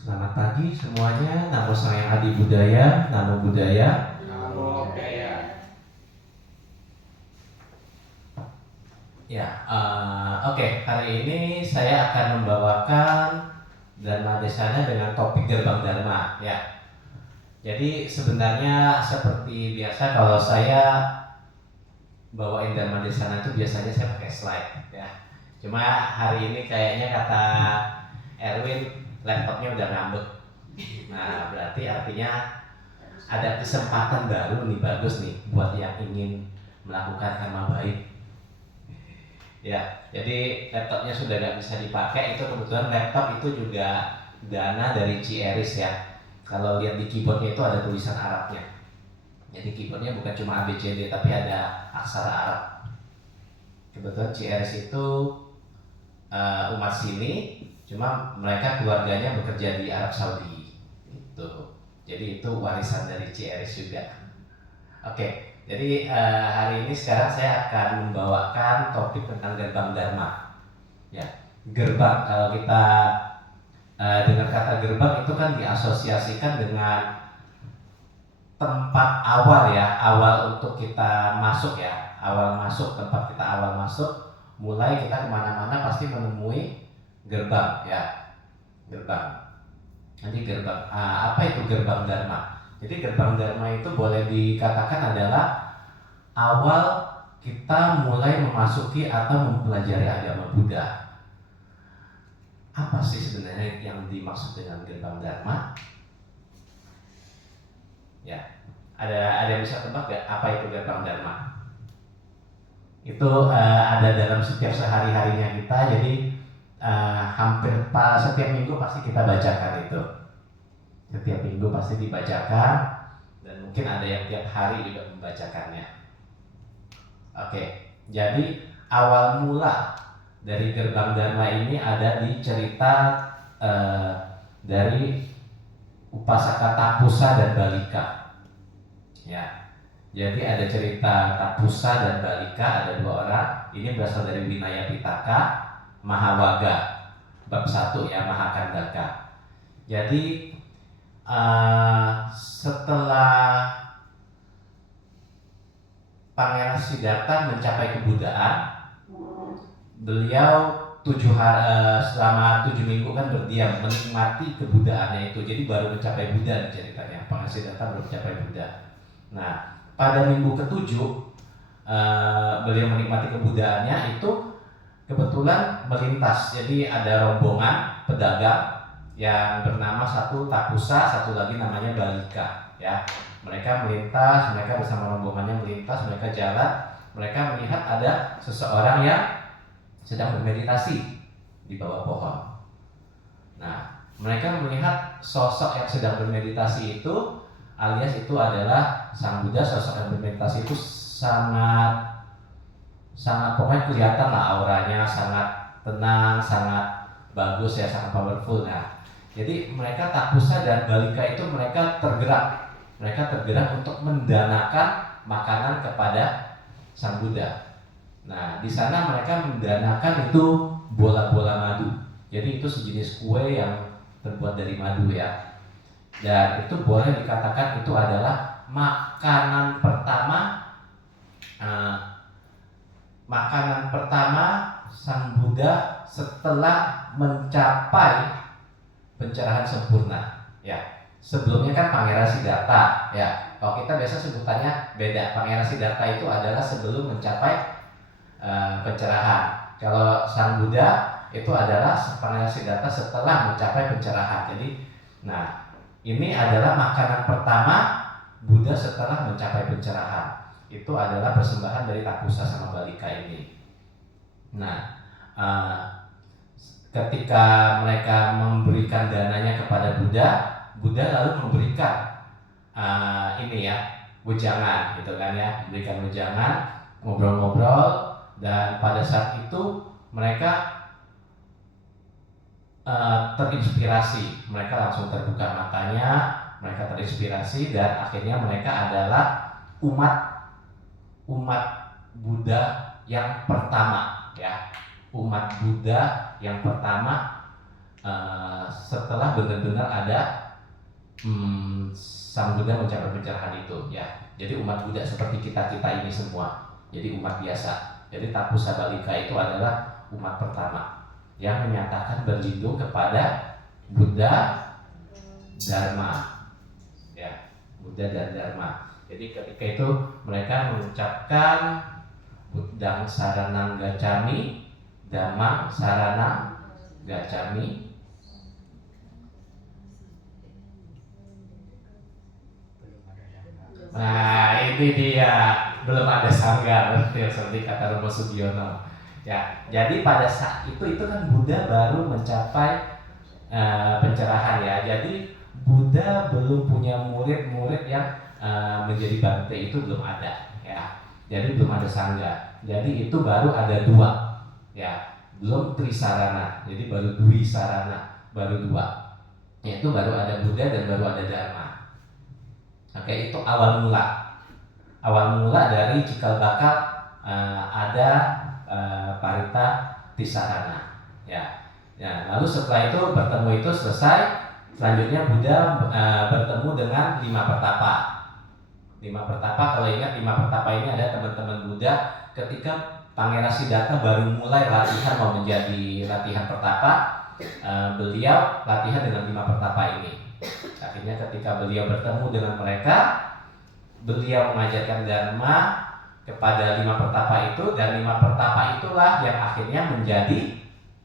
Selamat pagi semuanya. Namo Sang Yang Adi Budaya, Namo Buddhaya. Namo Buddhaya. Ya, oke. Hari ini saya akan membawakan Dharma Desana dengan topik gerbang Dharma. Ya, jadi sebenarnya seperti biasa kalau saya bawain Dharma Desana itu biasanya saya pakai slide. Ya, cuma hari ini kayaknya kata Erwin laptopnya udah ngambek. Nah, berarti artinya ada kesempatan baru nih, bagus nih buat yang ingin melakukan karma baik. Ya, jadi laptopnya sudah nggak bisa dipakai. Itu kebetulan laptop itu juga dana dari Cieris ya. Kalau lihat di keyboardnya itu ada tulisan Arabnya. Jadi keyboardnya bukan cuma ABCD tapi ada aksara Arab. Kebetulan Cieris itu umat sini, cuma mereka keluarganya bekerja di Arab Saudi. Gitu. Jadi itu warisan dari Cieris juga. Oke, jadi hari ini sekarang saya akan membawakan topik tentang gerbang Dharma. Ya, gerbang, kalau kita dengar kata gerbang itu kan diasosiasikan dengan tempat awal ya, awal untuk kita masuk ya, awal masuk, tempat kita awal masuk, mulai kita kemana-mana pasti menemui gerbang ya, gerbang. Nanti gerbang, apa itu gerbang Dharma? Jadi gerbang Dharma itu boleh dikatakan adalah awal kita mulai memasuki atau mempelajari agama Buddha. Apa sih sebenarnya yang dimaksud dengan gerbang Dharma? Ya, ada yang bisa tebak gak apa itu gerbang Dharma? Itu ada dalam setiap sehari-harinya kita, jadi hampir setiap minggu pasti kita bacakan itu. Setiap minggu pasti dibacakan, dan mungkin ada yang tiap hari juga membacakannya. Oke, jadi awal mula dari gerbang Dharma ini ada di cerita dari Upasaka Tapusa dan Balika. Ya, jadi ada cerita Tapusa dan Balika, ada dua orang. Ini berasal dari Vinaya Pitaka, Mahawaga, bab 1 ya, Mahakandaka. Jadi setelah Pangeran Siddhartha mencapai kebudaan, beliau selama 7 minggu kan berdiam menikmati kebudaannya itu. Jadi baru mencapai Buddha ceritanya. Pangeran Siddhartha belum mencapai Buddha. Nah, pada minggu ketujuh beliau menikmati kebudaannya itu kebetulan melintas. Jadi ada rombongan pedagang yang bernama satu Tapusa, satu lagi namanya Balika ya. Mereka melintas, mereka bersama rombongannya melintas, mereka jalan, mereka melihat ada seseorang yang sedang bermeditasi di bawah pohon. Nah, mereka melihat sosok yang sedang bermeditasi itu, alias itu adalah Sang Buddha. Sosok yang bermeditasi itu sangat pokoknya kelihatan lah auranya, sangat tenang, sangat bagus ya, sangat powerful. Nah, jadi mereka Tapusa dan Balika itu mereka tergerak untuk mendanakan makanan kepada Sang Buddha. Nah, di sana mereka mendanakan itu bola-bola madu. Jadi itu sejenis kue yang terbuat dari madu ya. Dan itu boleh dikatakan itu adalah makanan pertama Sang Buddha setelah mencapai pencerahan sempurna ya. Sebelumnya kan Pangeran Siddhartha ya. Kalau kita biasa sebutannya beda. Pangeran Siddhartha itu adalah sebelum mencapai pencerahan. Kalau Sang Buddha itu adalah Pangeran Siddhartha setelah mencapai pencerahan. Jadi, nah ini adalah makanan pertama Buddha setelah mencapai pencerahan. Itu adalah persembahan dari Tapusa sama Balika ini. Nah, ketika mereka memberikan dananya kepada Buddha, Buddha lalu memberikan ini ya, wejangan gitu kan ya, memberikan wejangan, ngobrol-ngobrol. Dan pada saat itu mereka terinspirasi, mereka langsung terbuka matanya, mereka terinspirasi, dan akhirnya mereka adalah umat Buddha yang pertama ya, umat Buddha yang pertama setelah benar-benar ada Sang Buddha mencapai pencerahan itu ya. Jadi umat Buddha seperti kita-kita ini semua, jadi umat biasa. Jadi Tapusabalika itu adalah umat pertama yang menyatakan berlindung kepada Buddha, Dharma ya, Buddha dan Dharma. Jadi ketika itu mereka mengucapkan Buddhang saranang gacchami, Dhammang saranang gacchami. Nah, ini dia, belum ada sanggar seperti kata Romo Sugiono. Ya, jadi pada saat itu kan Buddha baru mencapai pencerahan ya. Jadi Buddha belum punya murid-murid yang menjadi bante, itu belum ada ya. Jadi belum ada sangga. Jadi itu baru ada dua ya, belum trisarana. Jadi baru dwi sarana, baru dua. Yaitu baru ada Buddha dan baru ada Dharma. Oke, itu awal mula. Awal mula dari cikal bakal ada parita tisarana. Ya. Ya, lalu setelah itu bertemu itu selesai. Selanjutnya Buddha bertemu dengan 5 pertapa. 5 pertapa, kalau ingat 5 pertapa ini ada teman-teman Buddha ketika Pangeran Siddhartha baru mulai latihan mau menjadi latihan pertapa. Beliau latihan dengan 5 pertapa ini. Akhirnya ketika beliau bertemu dengan mereka, beliau mengajarkan Dharma kepada 5 pertapa itu, dan 5 pertapa itulah yang akhirnya menjadi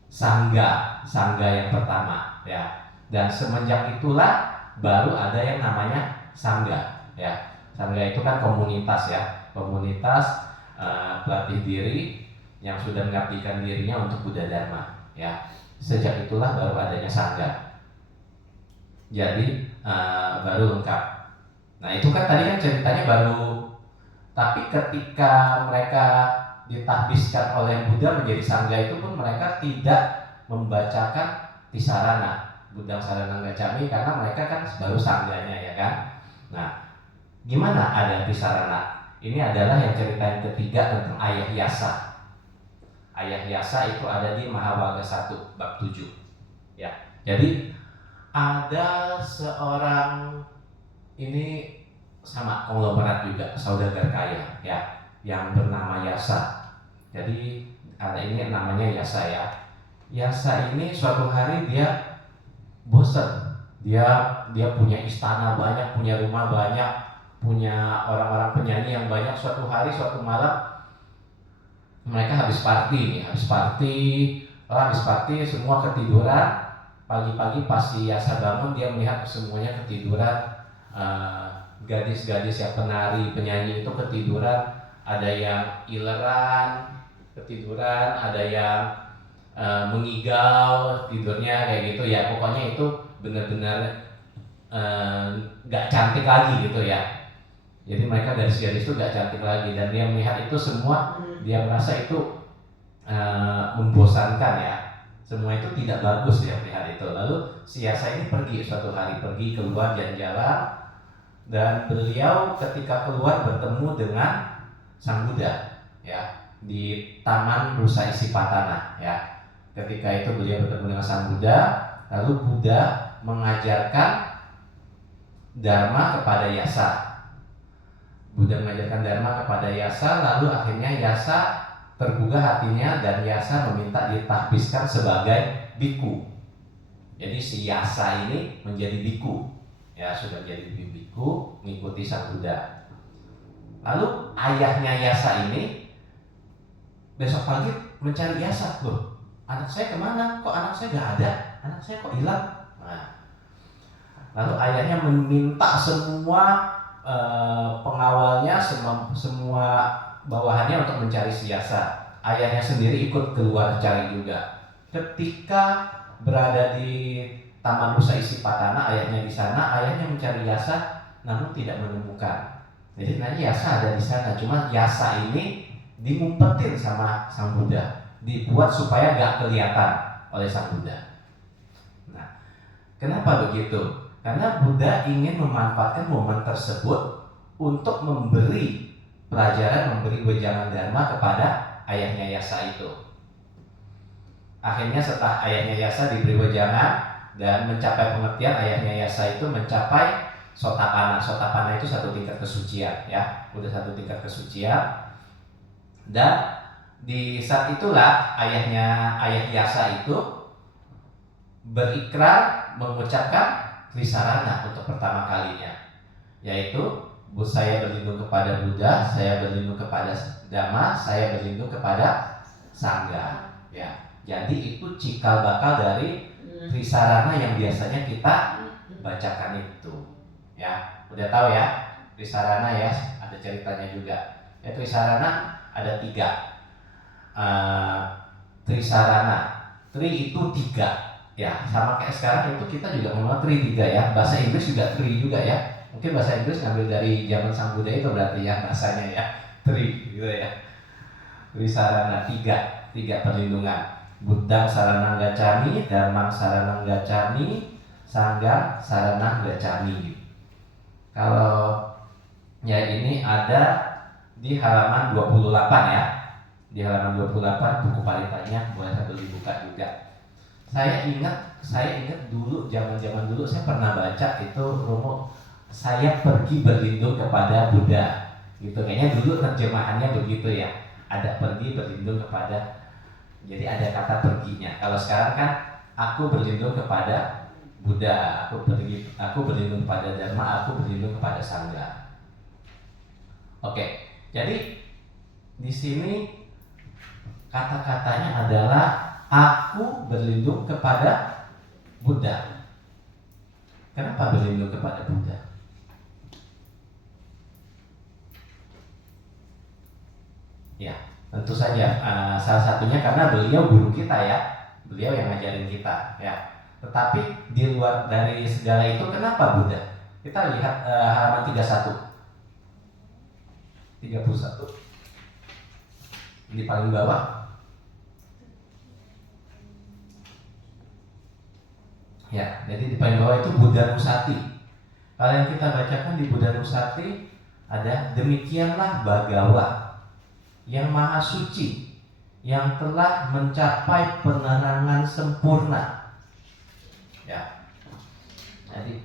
Sangga yang pertama ya. Dan semenjak itulah baru ada yang namanya Sangga ya. Sangga itu kan komunitas ya, komunitas pelatih diri yang sudah mengabdikan dirinya untuk Buddha Dharma ya. Sejak itulah baru adanya Sangga. Jadi baru lengkap. Nah itu kan tadi kan ceritanya baru, tapi ketika mereka ditahbiskan oleh Buddha menjadi Sangga itu pun mereka tidak membacakan Tisarana, Buddhang Saranang Gacchami, karena mereka kan baru Sangganya ya kan. Nah gimana ada Tisarana? Ini adalah yang cerita yang ketiga tentang Ayah Yasa. Ayah Yasa itu ada di Mahawaga 1 bab 7 ya. Jadi ada seorang ini sama konglomerat juga, saudagar kaya ya, yang bernama Yasa. Jadi ada ini namanya Yasa ya. Yasa ini suatu hari dia bosan. Dia punya istana banyak, punya rumah banyak, punya orang-orang penyanyi yang banyak. Suatu hari, suatu malam mereka habis party semua ketiduran. Pagi-pagi pas si Yasa bangun, dia melihat semuanya ketiduran. Gadis-gadis yang penari, penyanyi itu ketiduran. Ada yang ileran ketiduran, ada yang mengigau tidurnya kayak gitu ya. Pokoknya itu benar-benar gak cantik lagi gitu ya. Jadi mereka gadis-gadis itu gak cantik lagi, dan dia melihat itu semua, dia merasa itu membosankan ya. Semua itu tidak bagus dia melihat itu. Lalu si Yasa ini suatu hari pergi keluar jalan-jalan, dan beliau ketika keluar bertemu dengan Sang Buddha ya di Taman Rusa Isipatana ya. Ketika itu beliau bertemu dengan Sang Buddha, lalu Buddha mengajarkan Dharma kepada Yasa. Buddha mengajarkan Dharma kepada Yasa, lalu akhirnya Yasa tergugah hatinya dan Yasa meminta ditahbiskan sebagai biku. Jadi si Yasa ini menjadi biku ya, sudah menjadi biku mengikuti Sang Buddha. Lalu ayahnya Yasa ini besok pagi mencari Yasa, loh anak saya kemana? Kok anak saya gak ada? Anak saya kok hilang? Nah, lalu ayahnya meminta semua pengawalnya, semua bawahannya untuk mencari si Yasa. Ayahnya sendiri ikut keluar cari juga. Ketika berada di Taman Rusa Isipatana, ayahnya di sana, ayahnya mencari Yasa namun tidak menemukan. Jadi sebenarnya Yasa ada di sana, cuma Yasa ini dimumpetin sama Sang Buddha, dibuat supaya gak kelihatan oleh Sang Buddha. Nah, kenapa begitu? Karena Buddha ingin memanfaatkan momen tersebut untuk memberi pelajaran, memberi wejangan Dharma kepada ayahnya Yasa itu. Akhirnya setelah ayahnya Yasa diberi wejangan dan mencapai pengertian, ayahnya Yasa itu mencapai Sotapana. Sotapana itu satu tingkat kesucian, ya, udah satu tingkat kesucian. Dan di saat itulah ayah Yasa itu berikrar mengucapkan Trisarana untuk pertama kalinya, yaitu saya berlindung kepada Buddha, saya berlindung kepada Dhamma, saya berlindung kepada Sangha. Ya, jadi itu cikal bakal dari Trisarana yang biasanya kita bacakan itu. Ya, udah tahu ya Trisarana ya, ada ceritanya juga. Ya, Trisarana ada 3. Trisarana, tri itu 3. Ya, sama kayak sekarang itu kita juga ngomong tri 3 ya. Bahasa Inggris juga tri juga ya. Mungkin bahasa Inggris ngambil dari zaman Sang Buddha itu berarti ya bahasanya ya, tri gitu ya. Trisarana 3 perlindungan. Buddhang saranang gacchami, Dhammang saranang gacchami, Sanghang saranang gacchami. Kalau ya ini ada di halaman 28 ya. Di halaman 28 buku paritanya boleh sambil dibuka juga. Saya ingat dulu zaman dulu saya pernah baca itu rumus saya pergi berlindung kepada Buddha. Gitu kayaknya dulu terjemahannya begitu ya. Ada pergi berlindung kepada, jadi ada kata perginya. Kalau sekarang kan aku berlindung kepada Buddha, aku berlindung kepada Dharma, aku berlindung kepada Sangha. Oke, jadi di sini kata-katanya adalah aku berlindung kepada Buddha. Kenapa berlindung kepada Buddha? Ya, tentu saja salah satunya karena beliau guru kita ya, beliau yang ngajarin kita ya. Tetapi di luar dari segala itu, kenapa Buddha? Kita lihat halaman 31 di paling bawah. Ya, jadi di paling bawah itu Buddha Nusati. Kalau yang kita bacakan di Buddha Nusati ada demikianlah Bhagawa yang maha suci, yang telah mencapai penerangan sempurna. Ya, jadi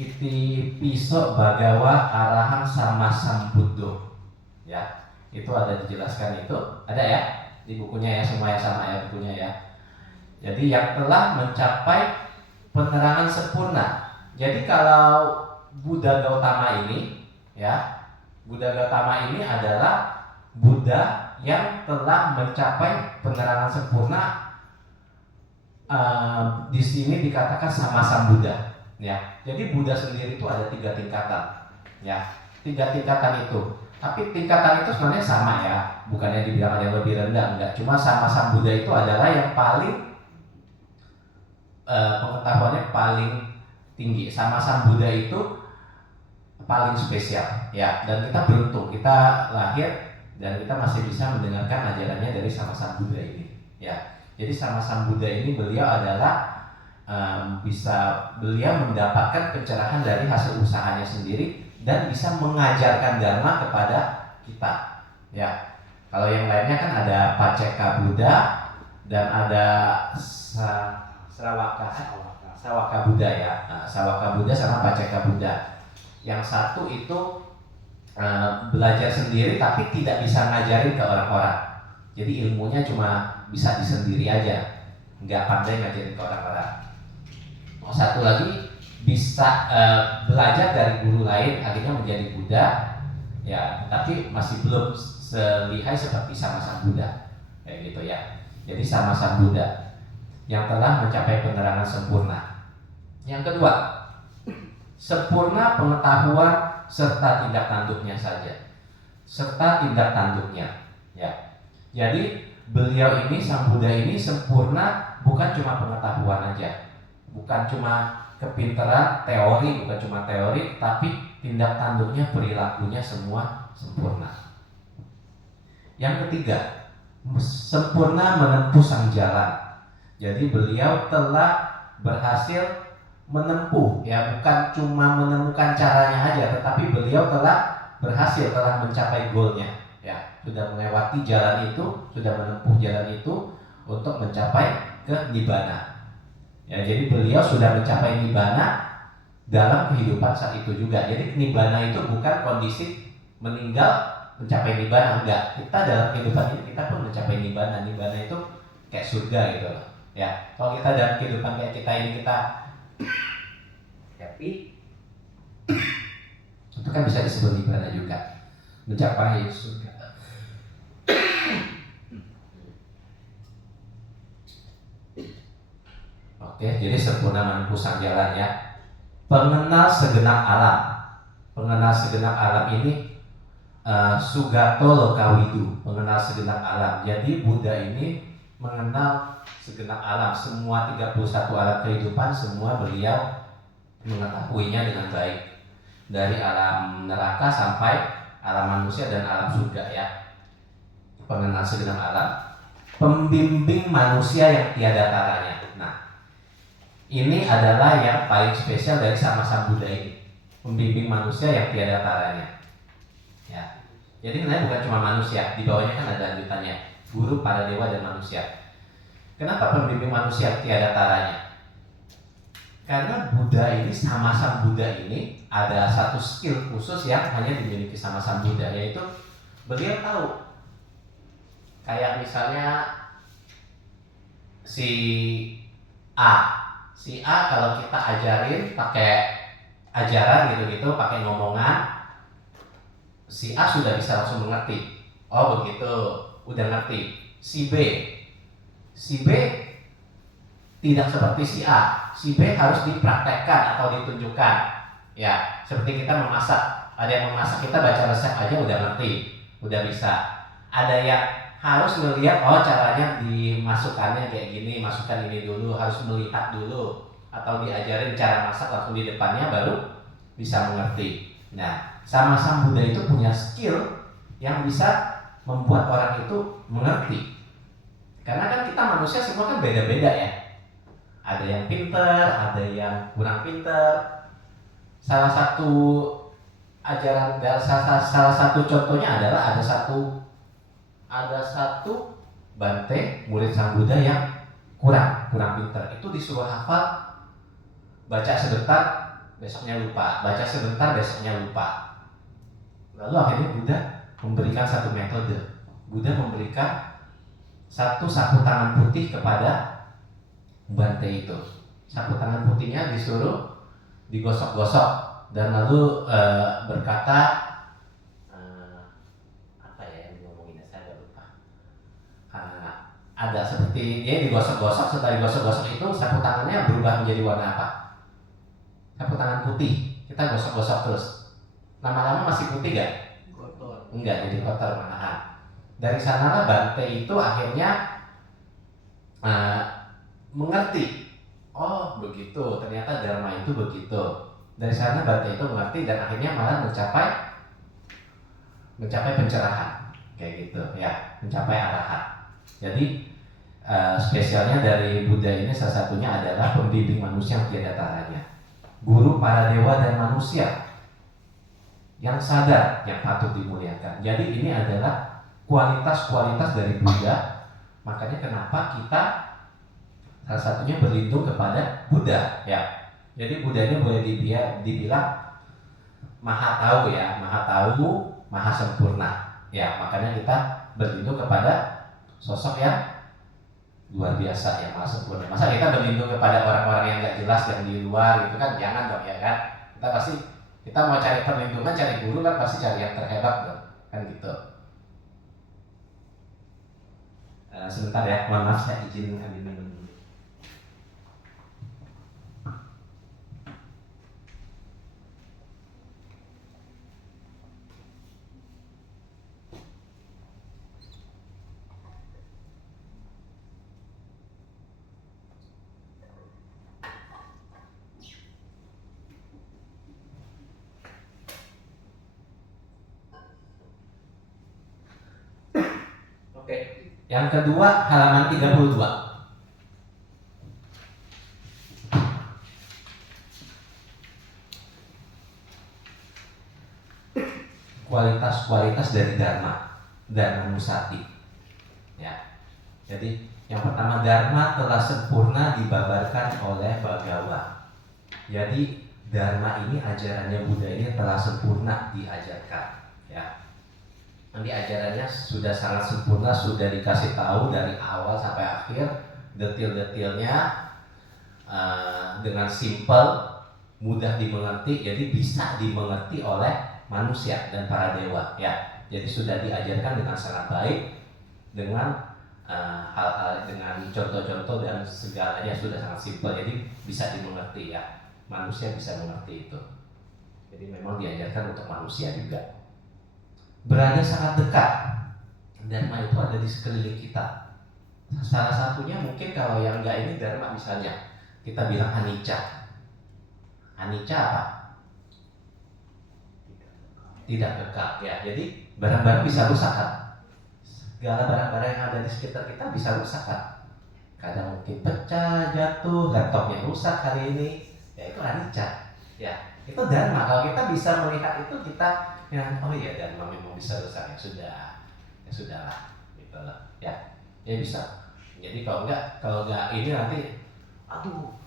iti piso Bhagawa arahang sama sambuddho. Ya, itu ada dijelaskan itu, ada ya di bukunya ya, semua yang sama ya bukunya ya. Jadi yang telah mencapai penerangan sempurna. Jadi kalau Buddha Gautama ini, ya, Buddha Gautama ini adalah Buddha yang telah mencapai penerangan sempurna. Di sini dikatakan sama Sang Buddha. Ya, jadi Buddha sendiri itu ada 3 tingkatan. Ya, 3 tingkatan itu. Tapi tingkatan itu sebenarnya sama ya, bukannya dibilang ada yang lebih rendah, enggak. Cuma sama Sang Buddha itu adalah yang paling pengetahuannya paling tinggi. Sama Sang Buddha itu paling spesial ya, dan kita beruntung kita lahir dan kita masih bisa mendengarkan ajarannya dari sama Sang Buddha ini ya. Jadi sama Sang Buddha ini beliau adalah beliau mendapatkan pencerahan dari hasil usahanya sendiri dan bisa mengajarkan dharma kepada kita ya. Kalau yang lainnya kan ada Pacceka Buddha dan ada Sawaka Buddha ya. Sawaka Buddha sama Pacceka Buddha. Yang satu itu belajar sendiri tapi tidak bisa ngajarin ke orang-orang. Jadi ilmunya cuma bisa disendiri aja, nggak pandai ngajarin ke orang-orang. Satu lagi bisa belajar dari guru lain, akhirnya menjadi Buddha, ya, tapi masih belum selihai seperti sama Sang Buddha, kayak gitu ya. Jadi sama Sang Buddha yang telah mencapai penerangan sempurna. Yang kedua, sempurna pengetahuan serta tindak tanduknya saja, serta tindak tanduknya, ya. Jadi beliau ini, Sang Buddha ini sempurna bukan cuma pengetahuan aja, bukan cuma kepintaran teori, bukan cuma teori, tapi tindak tanduknya, perilakunya semua sempurna. Yang ketiga, sempurna menempuh sang jalan. Jadi beliau telah berhasil menempuh, ya, bukan cuma menemukan caranya aja, tetapi beliau telah berhasil, telah mencapai goalnya, ya, sudah melewati jalan itu, sudah menempuh jalan itu untuk mencapai ke nibbana. Ya, jadi beliau sudah mencapai nibbana dalam kehidupan saat itu juga. Jadi nibbana itu bukan kondisi meninggal mencapai nibbana, enggak. Kita dalam kehidupan ini kita pun mencapai nibbana. Nibbana itu kayak surga gitu loh. Ya, kalau kita dalam kehidupan kayak kita ini kita happy, itu kan bisa disebut nibbana juga, mencapai surga. Oke, jadi sempurna menempuh sang jalan ya. Pengenal segenap alam. Pengenal segenap alam ini Sugato Lokawidu, mengenal segenap alam. Jadi Buddha ini mengenal segenap alam, semua 31 alam kehidupan, semua beliau mengetahuinya dengan baik. Dari alam neraka sampai alam manusia dan alam surga ya. Pengenal segenap alam. Pembimbing manusia yang tiada taranya. Nah, ini adalah yang paling spesial dari sama-sama Buddha ini. Pembimbing manusia yang tiada taranya. Ya. Jadi sebenarnya bukan cuma manusia, di bawahnya kan ada lanjutannya, guru, para dewa dan manusia. Kenapa pembimbing manusia tiada taranya? Karena Buddha ini, sama-sama Buddha ini ada satu skill khusus yang hanya dimiliki sama-sama Buddha, yaitu beliau tahu. Kayak misalnya si A kalau kita ajarin pakai ajaran gitu-gitu, pakai ngomongan, si A sudah bisa langsung mengerti. Oh begitu, udah ngerti. Si B tidak seperti si A. Si B harus dipraktekkan atau ditunjukkan. Ya, seperti kita memasak. Ada yang memasak, kita baca resep aja udah ngerti, udah bisa. Ada yang harus melihat, oh caranya dimasukkannya kayak gini, masukkan ini dulu, harus melihat dulu, atau diajarin cara masak langsung di depannya baru bisa mengerti. Nah, sama-sama Buddha itu punya skill yang bisa membuat orang itu mengerti. Karena kan kita manusia semua kan beda-beda ya. Ada yang pinter, ada yang kurang pinter. Salah satu ajaran, salah satu contohnya adalah ada satu Bante, murid Sang Buddha yang kurang pinter. Itu disuruh hafal, baca sebentar, besoknya lupa, baca sebentar, besoknya lupa. Lalu akhirnya Buddha memberikan satu metode. Buddha memberikan satu sapu tangan putih kepada Bante itu. Sapu tangan putihnya disuruh digosok-gosok dan lalu berkata, apa ya yang ngomongin, saya agak lupa. Ada seperti dia digosok-gosok, setelah digosok-gosok itu sapu tangannya berubah menjadi warna apa? Sapu tangan putih. Kita gosok-gosok terus. Lama-lama masih putih gak? Kotor. Enggak, jadi kotor malahan. Dari sanalah Bante itu akhirnya mengerti. Oh begitu, ternyata Dharma itu begitu. Dari sana Bante itu mengerti dan akhirnya malah mencapai pencerahan, kayak gitu ya, mencapai arahat. Jadi spesialnya dari Buddha ini salah satunya adalah pembimbing manusia yang tiada taranya, guru para dewa dan manusia yang sadar, yang patut dimuliakan. Jadi ini adalah kualitas-kualitas dari Buddha. Makanya kenapa kita salah satunya berlindung kepada Buddha ya. Jadi Buddha ini boleh dibilang maha tahu ya, maha tahu, maha sempurna ya. Makanya kita berlindung kepada sosok yang luar biasa, yang maha sempurna. Masa kita berlindung kepada orang-orang yang gak jelas, yang di luar gitu kan, jangan dong ya kan. Kita mau cari perlindungan, cari guru kan pasti cari yang terhebat dong, kan gitu. Sebentar ya, mohon maaf saya izin ambil minum dulu. Oke. Yang kedua halaman 32. Kualitas-kualitas dari Dharma dan Nusati. Ya. Jadi Yang pertama, dharma telah sempurna dibabarkan oleh Bhagawa. Jadi dharma ini, ajarannya Buddha ini telah sempurna diajarkan. Ya, nanti ajarannya sudah sangat sempurna, sudah dikasih tahu dari awal sampai akhir, detil-detilnya dengan simpel, mudah dimengerti, jadi bisa dimengerti oleh manusia dan para dewa. Ya, jadi sudah diajarkan dengan sangat baik, dengan hal-hal, dengan contoh-contoh dan segalanya sudah sangat simpel, jadi bisa dimengerti ya, manusia bisa mengerti itu. Jadi memang diajarkan untuk manusia juga. Berada sangat dekat, dharma itu ada di sekeliling kita. Salah satunya mungkin kalau yang enggak ini dharma, misalnya kita bilang anicca. Anicca apa? Tidak kekal ya. Jadi barang-barang bisa rusak kan? Segala barang-barang yang ada di sekitar kita bisa rusak kan? Kadang mungkin pecah, jatuh, laptopnya rusak hari ini. Ya itu anicca. Ya, itu dharma. Kalau kita bisa melihat itu, kita ya, oh iya, dharma memang bisa rusak, ya sudahlah, gitu loh. Ya bisa. Jadi kalau enggak ini nanti, aduh,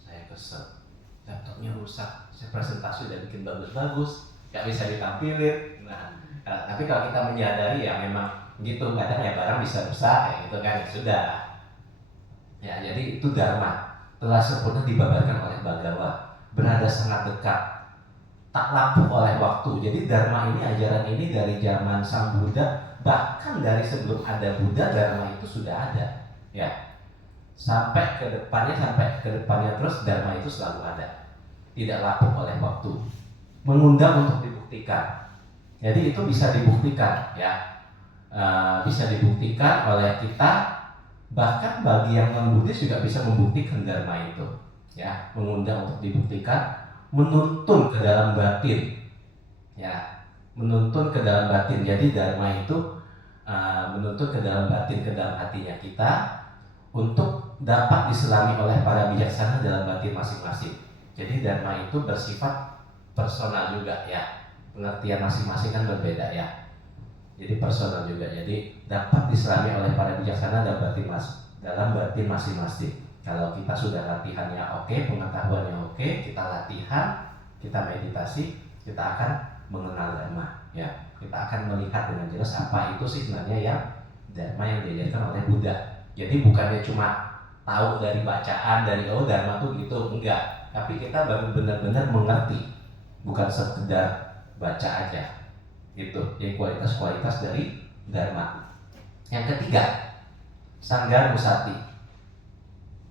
saya kesel, laptopnya rusak, saya presentasi udah bikin bagus-bagus, nggak bisa ditampilin. Nah, tapi kalau kita menyadari ya memang gitu, kadang ya barang bisa rusak, ya gitu kan, ya sudah. Ya, jadi itu dharma telah sempurna dibabarkan oleh Bhagawa, berada sangat dekat, tak lapuk oleh waktu. Jadi dharma ini, ajaran ini dari zaman Sang Buddha, bahkan dari sebelum ada Buddha, dharma itu sudah ada. Ya, sampai ke depannya terus dharma itu selalu ada, tidak lapuk oleh waktu, mengundang untuk dibuktikan. Jadi itu bisa dibuktikan ya, bisa dibuktikan oleh kita. Bahkan bagi yang non-Buddhis juga bisa membuktikan dharma itu ya, mengundang untuk dibuktikan, menuntun ke dalam batin ya, menuntun ke dalam batin. Jadi dharma itu menuntun ke dalam batin, ke dalam hatinya kita, untuk dapat diselami oleh para bijaksana dalam batin masing-masing. Jadi dharma itu bersifat personal juga ya, pengertian masing-masing kan berbeda ya. Jadi personal juga, jadi dapat diselami oleh para bijaksana dalam batin masing-masing. Kalau kita sudah latihannya oke, pengetahuannya oke, kita latihan, kita meditasi, kita akan mengenal dharma ya. Kita akan melihat dengan jelas apa itu sih sebenarnya yang dharma yang diajarkan oleh Buddha. Jadi bukannya cuma tahu dari bacaan, dari oh dharma tuh gitu, enggak. Tapi kita baru benar-benar mengerti, bukan sekedar baca aja. Itu jadi kualitas-kualitas dari dharma. Yang ketiga, Sangha Nusati.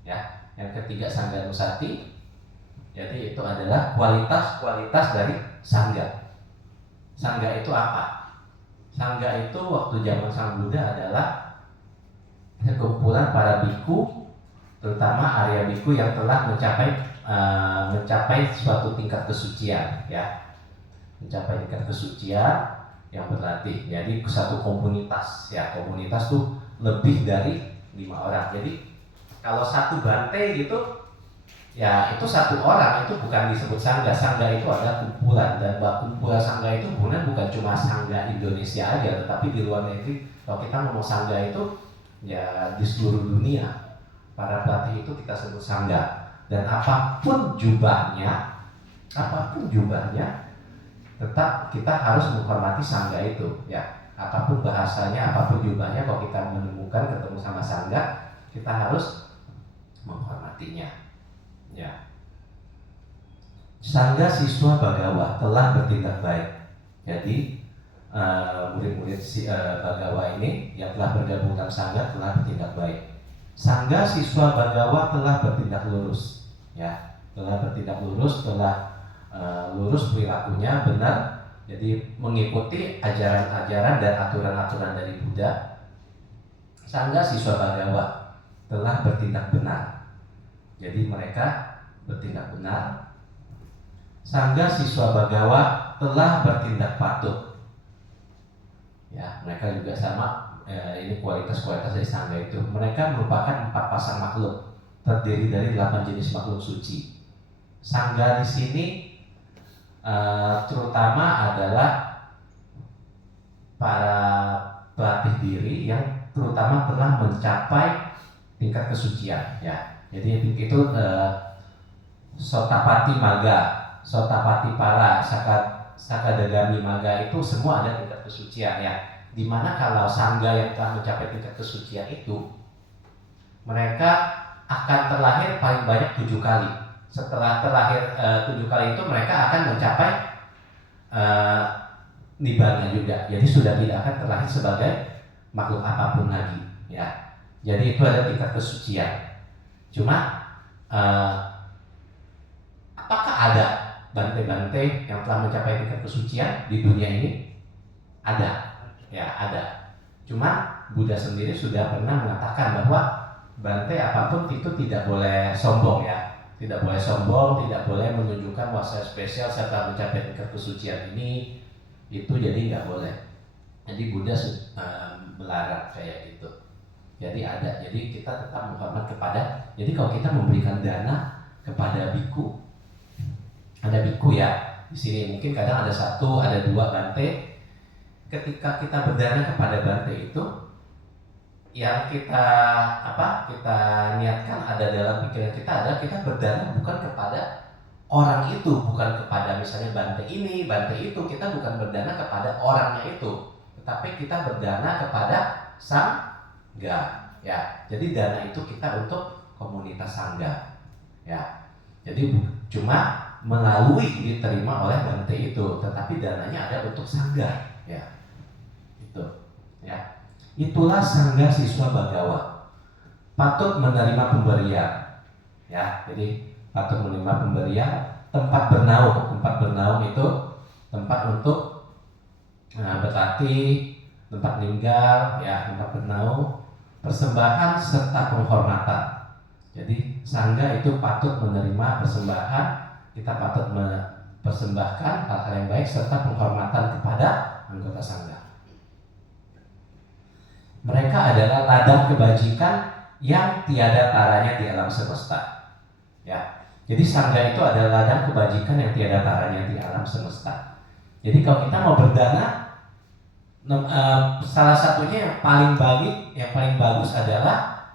Ya, yang ketiga Sangha Nusati. Jadi itu adalah kualitas-kualitas dari sangga. Sangga itu apa? Sangga itu waktu zaman Sang Buddha adalah sekumpulan para biku, terutama Arya biku yang telah mencapai suatu tingkat kesucian ya. Mencapai tingkat kesucian yang berlatih. Jadi satu komunitas ya, komunitas tuh lebih dari 5 orang. Jadi kalau satu bante gitu ya, itu satu orang, itu bukan disebut sangga. Sangga itu adalah kumpulan, dan kumpulan sangga itu bukan cuma sangga Indonesia aja, tetapi di luar negeri. Kalau kita ngomong sangga itu ya di seluruh dunia, para pelatih itu kita sebut sangga. Dan apapun jubahnya, tetap kita harus menghormati sangga itu ya. Apapun bahasanya, apapun jubahnya, kalau kita menemukan ketemu sama sangga, kita harus menghormatinya ya. Sangga siswa Bhagawa telah bertindak baik. Jadi murid-murid Bhagawa ini yang telah bergabung dalam sangga telah bertindak baik. Sangga siswa Bhagawa telah bertindak lurus ya, telah bertindak lurus, telah lurus perilakunya, benar. Jadi mengikuti ajaran-ajaran dan aturan-aturan dari Buddha. Sangga siswa Bhagawa telah bertindak benar. Jadi mereka bertindak benar. Sangga siswa Bhagawa telah bertindak patuh. Ya, mereka juga sama. Ini kualitas-kualitas dari sangga itu. Mereka merupakan 4 pasang makhluk, terdiri dari 8 jenis makhluk suci. Sangga di sini terutama adalah para pelatih diri yang terutama telah mencapai tingkat kesucian ya. Jadi itu Sotapati Maga, Sotapati Pala, Sakadagami Maga itu semua ada tingkat kesucian ya. Dimana kalau sangga yang telah mencapai tingkat kesucian itu, mereka akan terlahir paling banyak 7 kali. Setelah terlahir 7 kali itu mereka akan mencapai nibbana juga. Jadi sudah tidak akan terlahir sebagai makhluk apapun lagi ya. Jadi itu ada tingkat kesucian. Cuma apakah ada bante-bante yang telah mencapai tingkat kesucian di dunia ini? Ada, ya ada. Cuma Buddha sendiri sudah pernah mengatakan bahwa bante apapun itu tidak boleh sombong ya, tidak boleh sombong, tidak boleh menunjukkan bahwa saya spesial, saya telah mencapai tingkat kesucian ini, itu jadi nggak boleh. Jadi Buddha melarang kayak gitu. Jadi ada, jadi kita tetap menghormat kepada. Jadi kalau kita memberikan dana kepada biku, ada biku ya di sini mungkin kadang ada 1, ada 2 bante. Ketika kita berdana kepada bante itu, yang kita niatkan ada dalam pikiran kita adalah kita berdana bukan kepada orang itu, bukan kepada misalnya bante ini, bante itu. Kita bukan berdana kepada orangnya itu, tetapi kita berdana kepada sangga ya. Jadi dana itu kita untuk komunitas sangga ya. Jadi cuma melalui diterima oleh bante itu, tetapi dananya ada untuk sangga ya. Itu ya. Itulah sangga siswa bagawa, patut menerima pemberian ya. Jadi patut menerima pemberian. Tempat bernaung itu tempat untuk berlatih, tempat tinggal ya, tempat bernaung, persembahan serta penghormatan. Jadi sangga itu patut menerima persembahan, kita patut mempersembahkan hal-hal yang baik serta penghormatan kepada anggota sangga. Mereka adalah ladang kebajikan yang tiada taranya di alam semesta ya. Jadi sangga itu adalah ladang kebajikan yang tiada taranya di alam semesta. Jadi kalau kita mau berdana, salah satunya yang paling bagus adalah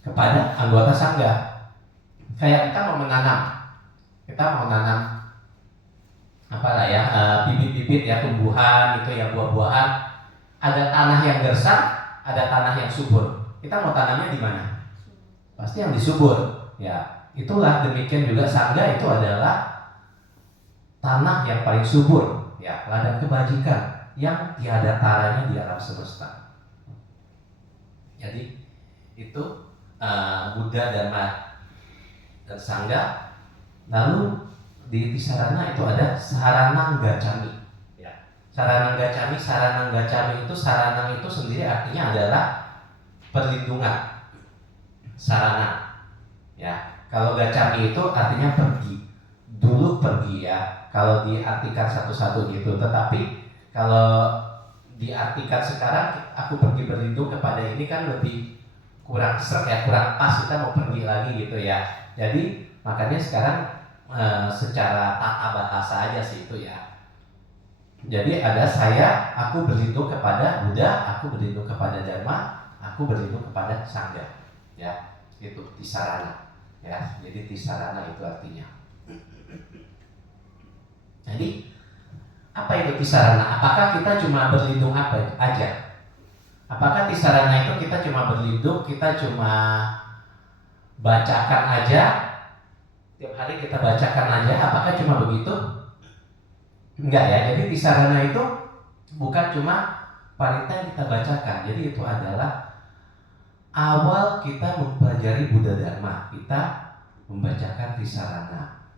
kepada anggota sangga. Kayak kita mau menanam apalah ya, bibit-bibit ya, tumbuhan itu ya, buah-buahan. Ada tanah yang gersang, ada tanah yang subur. Kita mau tanamnya di mana? Pasti yang di subur ya. Itulah demikian juga sangga itu adalah tanah yang paling subur ya, ladang kebajikan yang tiada taranya di alam semesta. Jadi itu Buddha, Dharma, dan sangga. Lalu di Tisarana itu ada Saranang Gacami ya. Saranang Gacami itu, saranang itu sendiri artinya adalah perlindungan. Sarana ya. Kalau Gacami itu artinya pergi. Dulu pergi ya, kalau diartikan satu-satu gitu. Tetapi kalau diartikan sekarang, aku pergi berlindung kepada ini kan lebih kurang serk ya, kurang pas, kita mau pergi lagi gitu ya. Jadi makanya sekarang secara tata bahasa aja sih itu ya. Jadi ada aku berlindung kepada Buddha, aku berlindung kepada Dharma, aku berlindung kepada Sangha ya. Itu Tisarana ya. Jadi Tisarana itu artinya. Jadi apa itu Tisarana? Apakah kita cuma berlindung apa aja? Apakah Tisarana itu kita cuma berlindung, kita cuma bacakan aja, tiap hari kita bacakan aja? Apakah cuma begitu? Enggak ya. Jadi Tisarana itu bukan cuma parita yang kita bacakan. Jadi itu adalah awal kita mempelajari Buddha Dharma, kita membacakan Tisarana.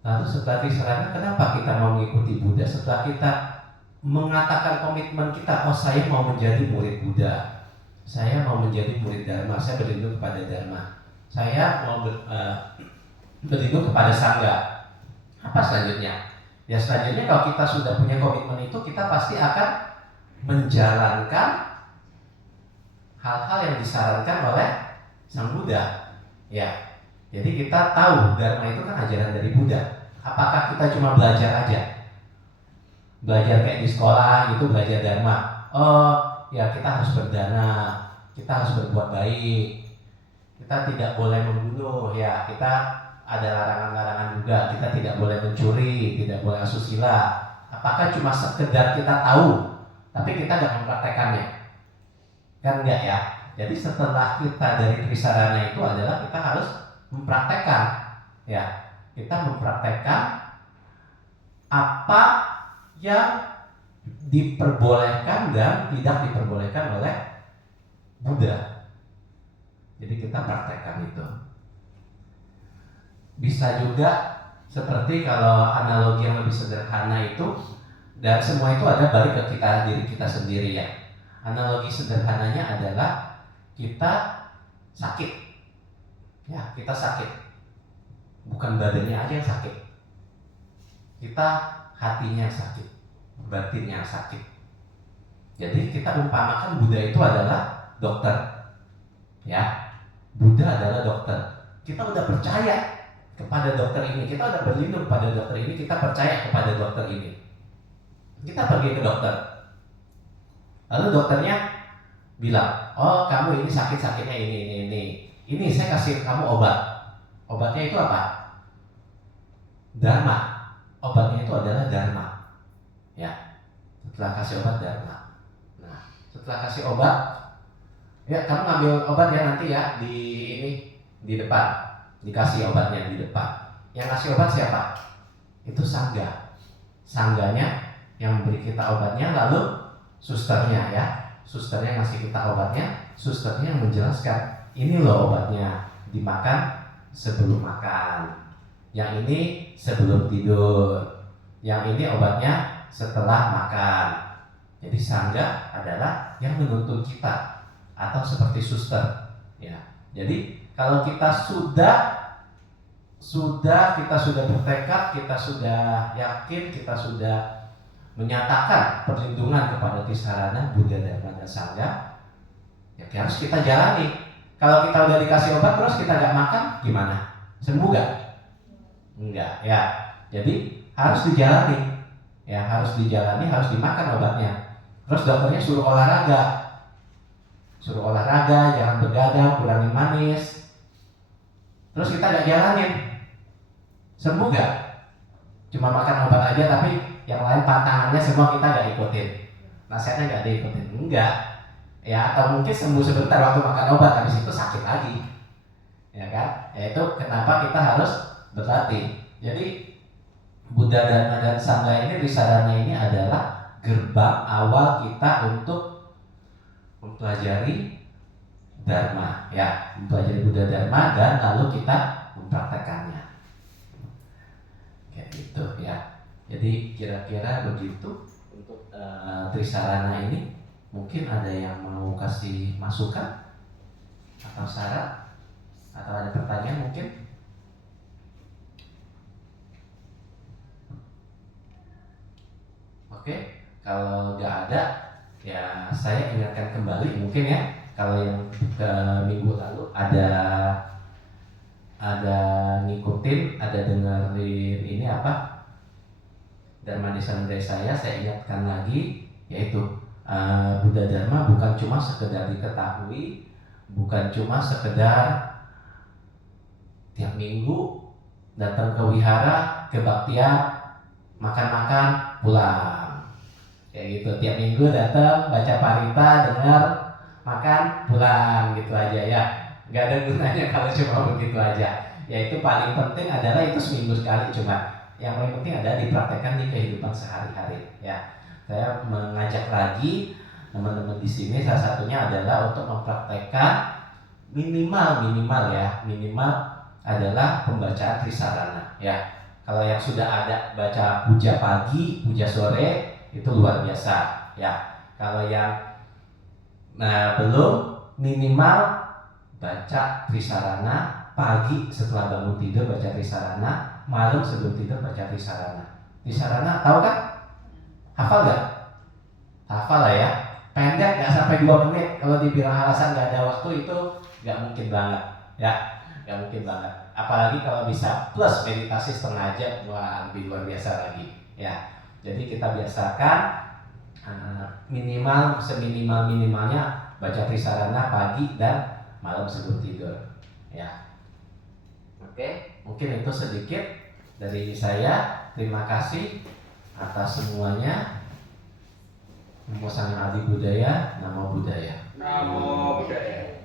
Lalu setelah Tisarana, kenapa kita mau mengikuti Buddha? Setelah kita mengatakan komitmen kita, oh saya mau menjadi murid Buddha, saya mau menjadi murid Dharma, saya berlindung kepada Dharma, saya mau berlindung kepada Sangha. Apa selanjutnya? Ya selanjutnya kalau kita sudah punya komitmen itu, kita pasti akan menjalankan hal-hal yang disarankan oleh Sang Buddha. Ya. Jadi kita tahu Dharma itu kan ajaran dari Buddha. Apakah kita cuma belajar aja? Belajar kayak di sekolah gitu, belajar Dharma. Oh, ya kita harus berdana, kita harus berbuat baik, kita tidak boleh membunuh, ya kita ada larangan-larangan juga, kita tidak boleh mencuri, tidak boleh asusila. Apakah cuma sekedar kita tahu, tapi kita nggak mempraktekannya? Kan enggak ya. Jadi setelah kita dari trisarana itu adalah kita harus mempraktekkan, ya kita mempraktekkan apa yang diperbolehkan dan tidak diperbolehkan oleh Buddha. Jadi kita praktekkan itu. Bisa juga seperti kalau analogi yang lebih sederhana itu, dan semua itu ada balik ke kita, diri kita sendiri ya. Analogi sederhananya adalah kita sakit, ya kita sakit, bukan badannya aja yang sakit, kita hatinya sakit, batinnya sakit. Jadi kita umpamakan Buddha itu adalah dokter, ya Buddha adalah dokter. Kita udah percaya kepada dokter ini, kita udah berlindung pada dokter ini, kita percaya kepada dokter ini. Kita pergi ke dokter, lalu dokternya bilang, oh kamu ini sakitnya ini saya kasih kamu obat. Obatnya itu apa? Dharma. Obatnya itu adalah dharma. Ya, setelah kasih obat dharma. Nah, setelah kasih obat, ya kamu ngambil obat ya nanti ya di depan. Dikasih obatnya di depan. Yang kasih obat siapa? Itu sangga. Sangganya yang memberi kita obatnya, lalu susternya ya. Susternya ngasih kita obatnya, susternya yang menjelaskan, ini loh obatnya, dimakan sebelum makan. Yang ini sebelum tidur. Yang ini obatnya setelah makan. Jadi sangga adalah yang menuntun kita, atau seperti suster ya. Jadi kalau kita kita sudah bertekad, kita sudah yakin, kita sudah menyatakan perlindungan kepada trisarana, Buddha, Dharma, dan Sangha, ya harus kita jalani. Kalau kita udah dikasih obat terus kita nggak makan, gimana? Sembuh nggak? Enggak ya. Jadi harus dijalani, ya harus dijalani, harus dimakan obatnya. Terus dokternya suruh olahraga, jangan begadang, kurangin manis. Terus kita nggak jalanin, sembuh nggak? Cuma makan obat aja, tapi yang lain pantangannya semua kita nggak ikutin, nasihatnya nggak diikutin, enggak. Ya atau mungkin sembuh sebentar waktu makan obat, habis itu sakit lagi, ya kan? Ya itu kenapa kita harus berlatih. Jadi Buddha, Dharma, dan Sangha ini, trisarana ini adalah gerbang awal kita untuk mempelajari Dharma, ya mempelajari Buddha, Dharma, dan lalu kita mempraktekannya. Kayak gitu ya. Jadi kira-kira begitu untuk trisarana ini. Mungkin ada yang mau kasih masukan atau saran atau ada pertanyaan mungkin? Oke, kalau nggak ada ya saya ingatkan kembali mungkin ya. Kalau yang minggu lalu ada ngikutin, ada dengerin ini apa Dharma Desa dari saya ingatkan lagi, yaitu Buddha Dharma bukan cuma sekedar diketahui, bukan cuma sekedar tiap minggu datang ke wihara, kebaktian, makan-makan, pulang. Kayak gitu, tiap minggu datang, baca parita, dengar, makan, pulang, gitu aja ya. Gak ada gunanya kalau cuma begitu aja. Yaitu paling penting adalah itu seminggu sekali cuma. Yang paling penting adalah dipraktekkan di kehidupan sehari-hari ya. Saya mengajak lagi teman-teman di sini, salah satunya adalah untuk mempraktekkan minimal adalah pembacaan trisarana ya. Kalau yang sudah ada baca puja pagi, puja sore, itu luar biasa ya. Kalau yang belum, minimal baca trisarana pagi setelah bangun tidur, baca trisarana malam sebelum tidur, baca trisarana. Trisarana tahu kan? Hafal gak? Hafal lah ya. Pendek, gak sampai 2 menit. Kalau dibilang alasan gak ada waktu itu gak mungkin banget ya. Gak mungkin banget. Apalagi kalau bisa plus meditasi setengah jam, wah lebih luar biasa lagi ya. Jadi kita biasakan minimal seminimal-minimalnya baca Trisarana pagi dan malam sebelum tidur. Ya. Oke, mungkin itu sedikit dari saya. Terima kasih atas semuanya. Namo Sang Adi Budaya, Namo Buddhaya. Namo Buddhaya.